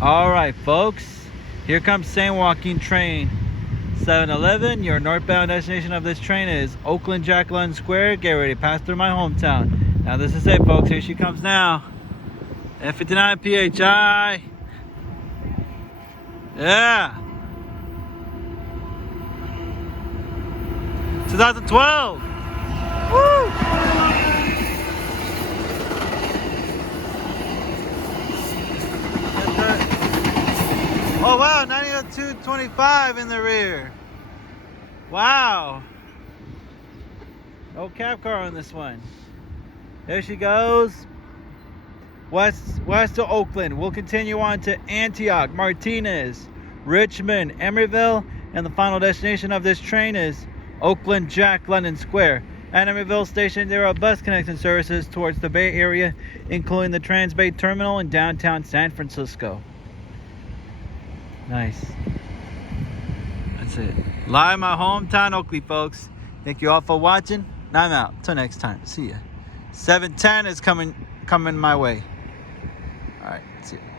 All right, folks. Here comes San Joaquin train 711. Your northbound destination of this train is Oakland Jack London Square. Get ready to pass through my hometown. Now this is it, folks. Here she comes now. F59 PHI. Yeah. 2012. Woo! Oh wow, 90225 in the rear. Wow. No cab car on this one. There she goes. West to Oakland. We'll continue on to Antioch, Martinez, Richmond, Emeryville, and the final destination of this train is Oakland Jack London Square. At Emeryville Station, there are bus connection services towards the Bay Area, including the Transbay Terminal in downtown San Francisco. Nice. That's it. Live in my hometown, Oakley, folks. Thank you all for watching. Now I'm out. Till next time. See ya. 710 is coming my way. All right. See ya.